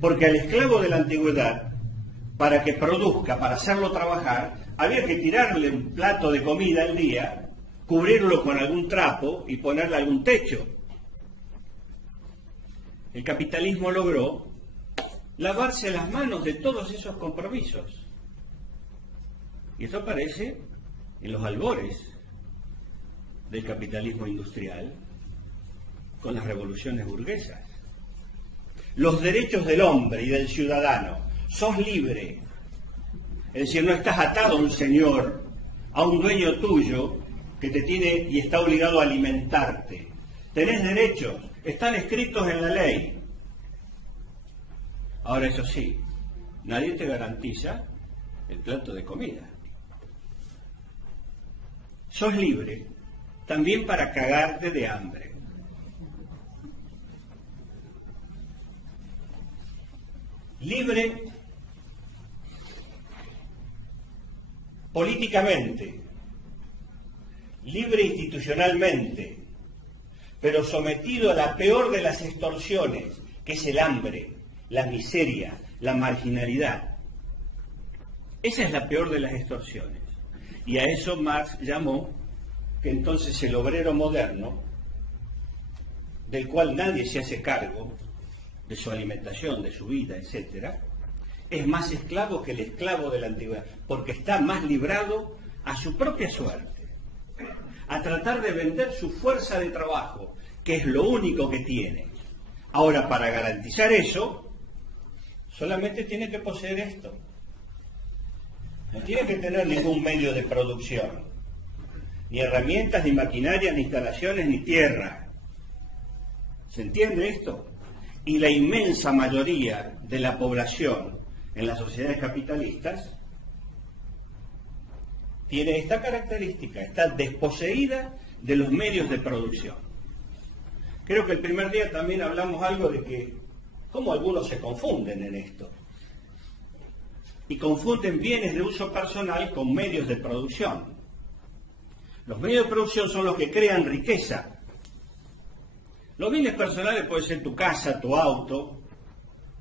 Porque al esclavo de la antigüedad, para que produzca, para hacerlo trabajar, había que tirarle un plato de comida al día, cubrirlo con algún trapo y ponerle algún techo. El capitalismo logró lavarse las manos de todos esos compromisos. Y esto aparece en los albores del capitalismo industrial con las revoluciones burguesas. Los derechos del hombre y del ciudadano. Sos libre. Es decir, no estás atado a un señor, a un dueño tuyo que te tiene y está obligado a alimentarte. Tenés derechos, están escritos en la ley. Ahora, eso sí, nadie te garantiza el plato de comida. Sos libre también para cagarte de hambre. Libre políticamente, libre institucionalmente, pero sometido a la peor de las extorsiones, que es el hambre, la miseria, la marginalidad. Esa es la peor de las extorsiones. Y a eso Marx llamó que entonces el obrero moderno, del cual nadie se hace cargo de su alimentación, de su vida, etcétera, es más esclavo que el esclavo de la antigüedad, porque está más librado a su propia suerte, a tratar de vender su fuerza de trabajo, que es lo único que tiene. Ahora, para garantizar eso, solamente tiene que poseer esto. No tiene que tener ningún medio de producción, ni herramientas, ni maquinarias, ni instalaciones, ni tierra. ¿Se entiende esto? Y la inmensa mayoría de la población en las sociedades capitalistas tiene esta característica, está desposeída de los medios de producción. Creo que el primer día también hablamos algo de que cómo algunos se confunden en esto. Y confunden bienes de uso personal con medios de producción. Los medios de producción son los que crean riqueza. Los bienes personales pueden ser tu casa, tu auto,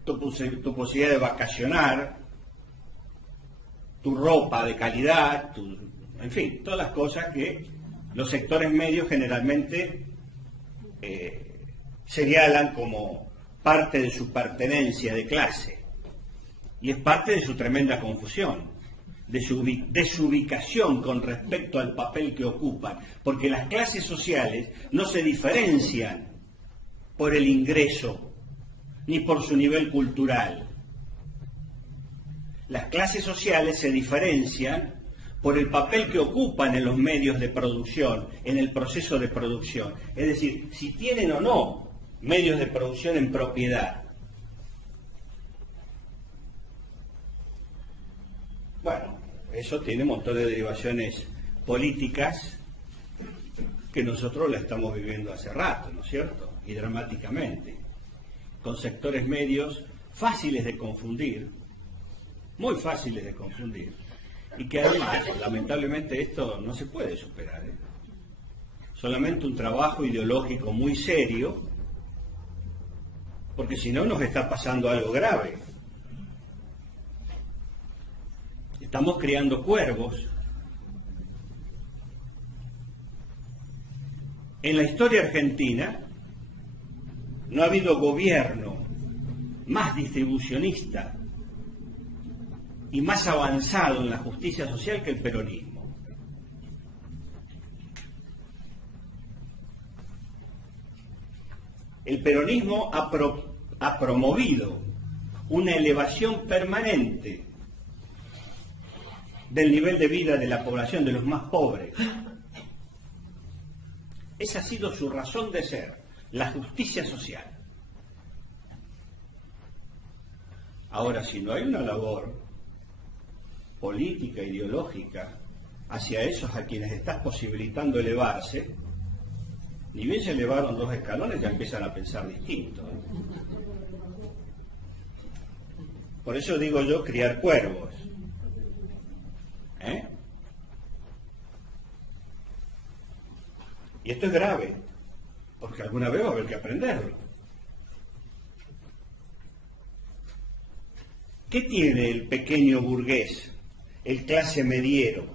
tu posibilidad de vacacionar, tu ropa de calidad, en fin, todas las cosas que los sectores medios generalmente señalan como parte de su pertenencia de clase. Y es parte de su tremenda confusión, de su desubicación con respecto al papel que ocupan, porque las clases sociales no se diferencian por el ingreso ni por su nivel cultural. Las clases sociales se diferencian por el papel que ocupan en los medios de producción, en el proceso de producción. Es decir, si tienen o no medios de producción en propiedad. Bueno, eso tiene un montón de derivaciones políticas que nosotros la estamos viviendo hace rato, ¿no es cierto? Y dramáticamente, con sectores medios fáciles de confundir, muy fáciles de confundir, y que además, lamentablemente, esto no se puede superar, ¿eh? Solamente un trabajo ideológico muy serio, porque si no nos está pasando algo grave. Estamos criando cuervos. En la historia argentina no ha habido gobierno más distribucionista y más avanzado en la justicia social que el peronismo. El peronismo ha promovido una elevación permanente del nivel de vida de la población, de los más pobres. Esa ha sido su razón de ser, la justicia social. Ahora, si no hay una labor política, ideológica, hacia esos a quienes estás posibilitando elevarse, ni bien se elevaron 2 escalones, ya empiezan a pensar distinto, ¿eh? Por eso digo yo, criar cuervos. Y esto es grave, porque alguna vez va a haber que aprenderlo. ¿Qué tiene el pequeño burgués, el clase mediero?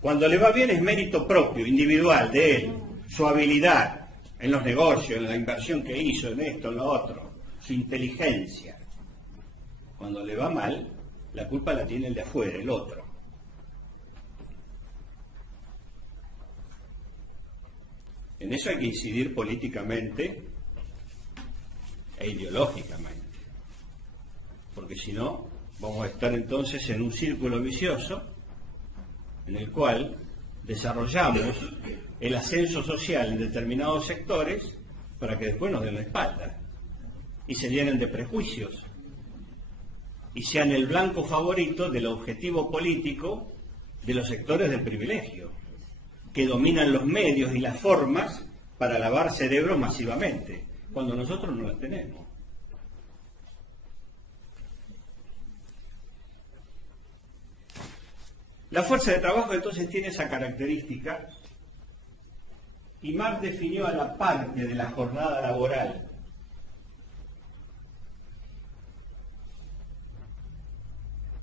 Cuando le va bien es mérito propio, individual, de él, su habilidad en los negocios, en la inversión que hizo, en esto, en lo otro, su inteligencia. Cuando le va mal, la culpa la tiene el de afuera, el otro. En eso hay que incidir políticamente e ideológicamente, porque si no, vamos a estar entonces en un círculo vicioso en el cual desarrollamos el ascenso social en determinados sectores para que después nos den la espalda y se llenen de prejuicios y sean el blanco favorito del objetivo político de los sectores del privilegio, que dominan los medios y las formas para lavar cerebros masivamente, cuando nosotros no las tenemos. La fuerza de trabajo entonces tiene esa característica, y Marx definió a la parte de la jornada laboral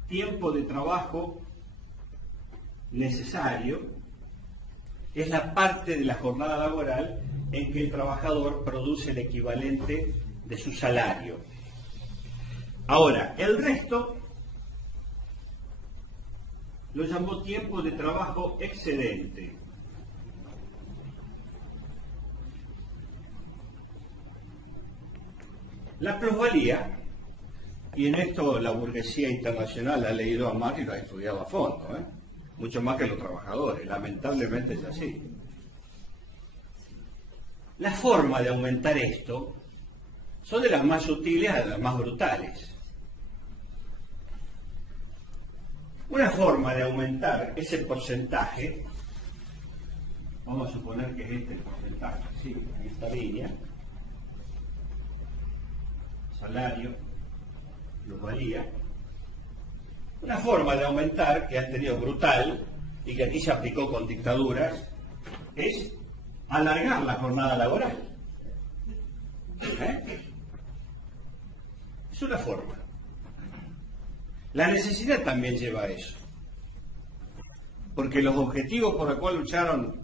tiempo de trabajo necesario, es la parte de la jornada laboral en que el trabajador produce el equivalente de su salario. Ahora, el resto lo llamó tiempo de trabajo excedente. La plusvalía, y en esto la burguesía internacional ha leído a Marx y lo ha estudiado a fondo, mucho más que los trabajadores, lamentablemente es así. La forma de aumentar esto son de las más sutiles a las más brutales. Una forma de aumentar ese porcentaje, vamos a suponer que es este el porcentaje, sí, en esta línea, salario, plusvalía. Una forma de aumentar que han tenido brutal y que aquí se aplicó con dictaduras es alargar la jornada laboral. Es una forma. La necesidad también lleva a eso. Porque los objetivos por los cuales lucharon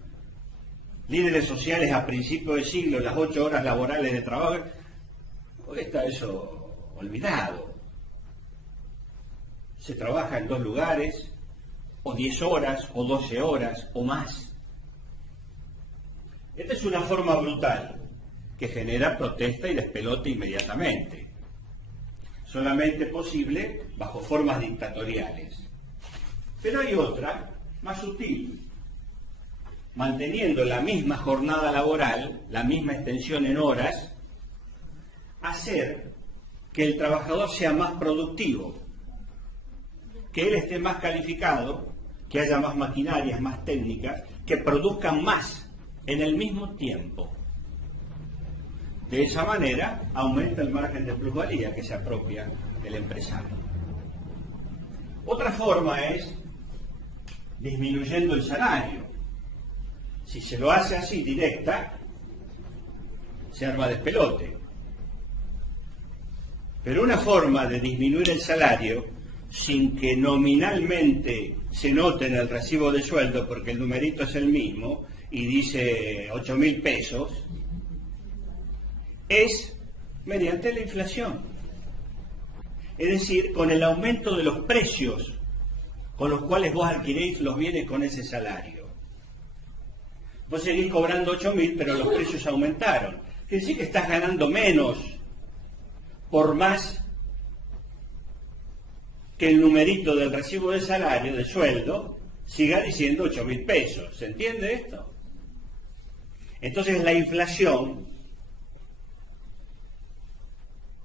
líderes sociales a principios de siglo, las 8 horas laborales de trabajo, hoy está eso olvidado. Se trabaja en 2 lugares, o 10 horas, o 12 horas, o más. Esta es una forma brutal que genera protesta y despelote inmediatamente. Solamente posible bajo formas dictatoriales. Pero hay otra, más sutil, manteniendo la misma jornada laboral, la misma extensión en horas, hacer que el trabajador sea más productivo, que él esté más calificado, que haya más maquinarias, más técnicas, que produzcan más en el mismo tiempo. De esa manera aumenta el margen de plusvalía que se apropia el empresario. Otra forma es disminuyendo el salario. Si se lo hace así directa, se arma despelote. Pero una forma de disminuir el salario sin que nominalmente se note en el recibo de sueldo, porque el numerito es el mismo y dice 8.000 pesos, es mediante la inflación. Es decir, con el aumento de los precios con los cuales vos adquirís los bienes con ese salario. Vos seguís cobrando 8.000, pero los precios aumentaron. Quiere decir que estás ganando menos por más que el numerito del recibo de salario, de sueldo, siga diciendo 8.000 pesos. ¿Se entiende esto? Entonces la inflación,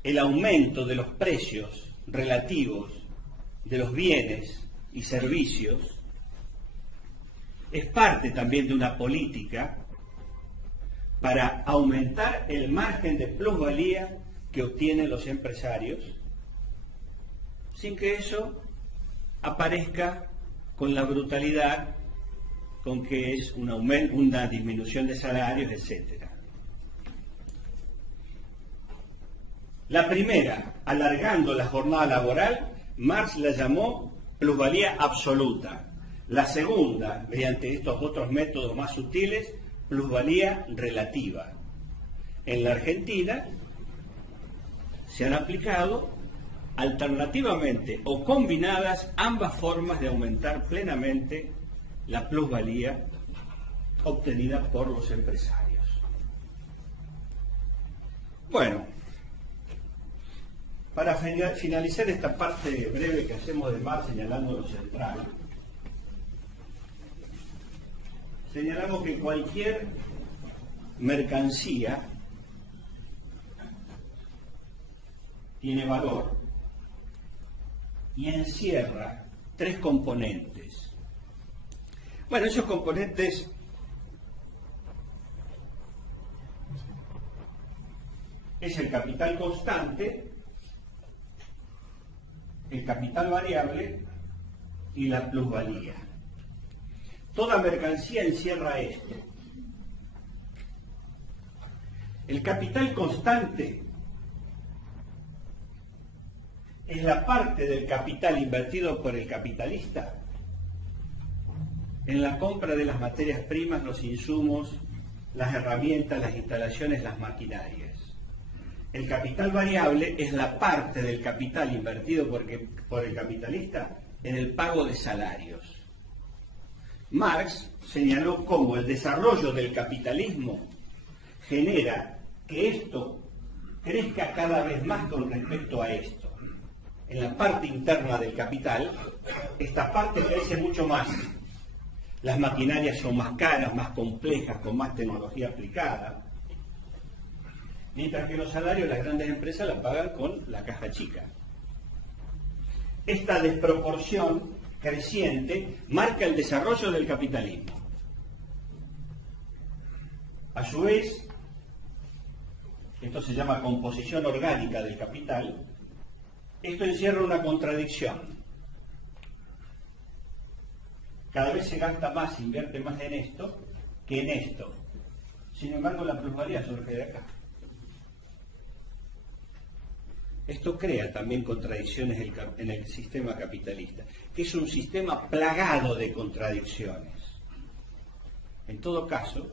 el aumento de los precios relativos de los bienes y servicios, es parte también de una política para aumentar el margen de plusvalía que obtienen los empresarios, sin que eso aparezca con la brutalidad con que es un aumento, una disminución de salarios, etc. La primera, alargando la jornada laboral, Marx la llamó plusvalía absoluta. La segunda, mediante estos otros métodos más sutiles, plusvalía relativa. En la Argentina se han aplicado Alternativamente o combinadas, ambas formas de aumentar plenamente la plusvalía obtenida por los empresarios. Bueno, para finalizar esta parte breve que hacemos de Marx señalando lo central, señalamos que cualquier mercancía tiene valor y encierra tres componentes. Bueno, esos componentes es el capital constante, el capital variable y la plusvalía. Toda mercancía encierra esto. El capital constante es la parte del capital invertido por el capitalista en la compra de las materias primas, los insumos, las herramientas, las instalaciones, las maquinarias. El capital variable es la parte del capital invertido por el capitalista en el pago de salarios. Marx señaló cómo el desarrollo del capitalismo genera que esto crezca cada vez más con respecto a esto. En la parte interna del capital, esta parte crece mucho más. Las maquinarias son más caras, más complejas, con más tecnología aplicada. Mientras que los salarios las grandes empresas la pagan con la caja chica. Esta desproporción creciente marca el desarrollo del capitalismo. A su vez, esto se llama composición orgánica del capital, esto encierra una contradicción. Cada vez se gasta más, se invierte más en esto que en esto. Sin embargo, la plusvalía surge de acá. Esto crea también contradicciones en el sistema capitalista, que es un sistema plagado de contradicciones. En todo caso,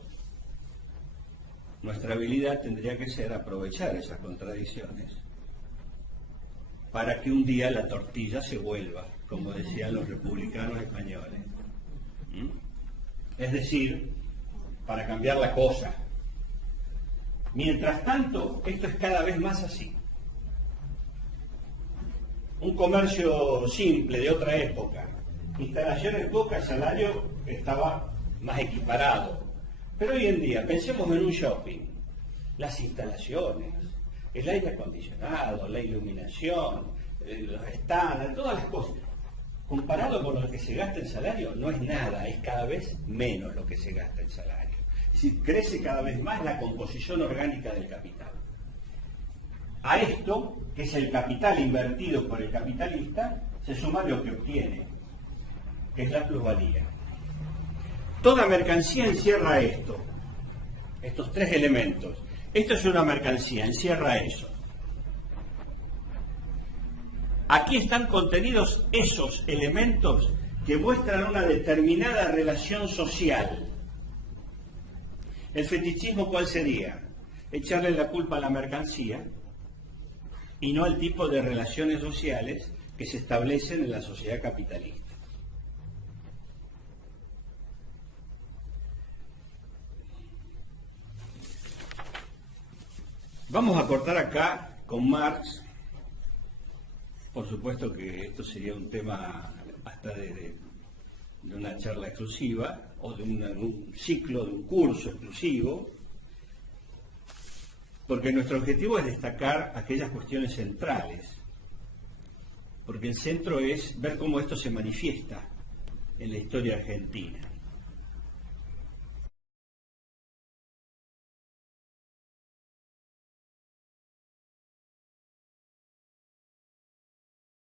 nuestra habilidad tendría que ser aprovechar esas contradicciones para que un día la tortilla se vuelva, como decían los republicanos españoles. Es decir, para cambiar la cosa. Mientras tanto, esto es cada vez más así. Un comercio simple de otra época, instalaciones pocas, salario estaba más equiparado. Pero hoy en día, pensemos en un shopping, las instalaciones, el aire acondicionado, la iluminación, los estándares, todas las cosas. Comparado con lo que se gasta en salario, no es nada, es cada vez menos lo que se gasta en salario. Es decir, crece cada vez más la composición orgánica del capital. A esto, que es el capital invertido por el capitalista, se suma lo que obtiene, que es la plusvalía. Toda mercancía encierra esto, estos tres elementos. Esto es una mercancía, encierra eso. Aquí están contenidos esos elementos que muestran una determinada relación social. ¿El fetichismo cuál sería? Echarle la culpa a la mercancía y no al tipo de relaciones sociales que se establecen en la sociedad capitalista. Vamos a cortar acá con Marx. Por supuesto que esto sería un tema hasta de una charla exclusiva o de un ciclo, de un curso exclusivo, porque nuestro objetivo es destacar aquellas cuestiones centrales, porque el centro es ver cómo esto se manifiesta en la historia argentina.